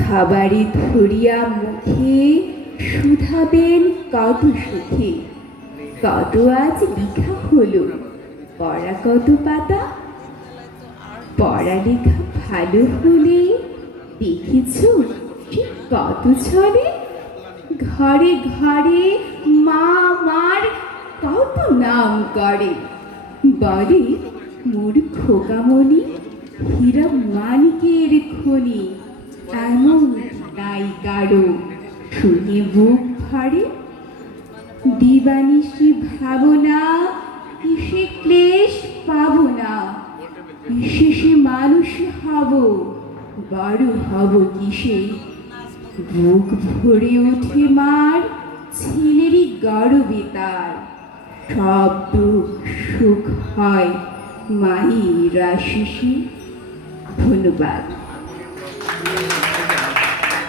খাবারে ধরিয়া মুখে শুধাবেন কত সুখে। কত আজ লিখা হলো, পড়া কত পাতা। পড়ালেখা ভালো হলে দেখেছ ঠিক কত ছড়ে। ঘরে ঘরে মা আমার কত নাম করে। বলে মোর খোকামণি হীরা মানিকের খনি। এমন নাই কারো, শুনে বুক ভরে। দিবানিশি ভাবনা কিসে ক্লেশ পাব না। কিসে মানুষ হব, বড় হব কিসে। বুক ভরে ওঠে মার, ছেলেরই গর্বে তার। সব দুঃখ সুখ হয় মায়ের আশিসে। ধন্যবাদ।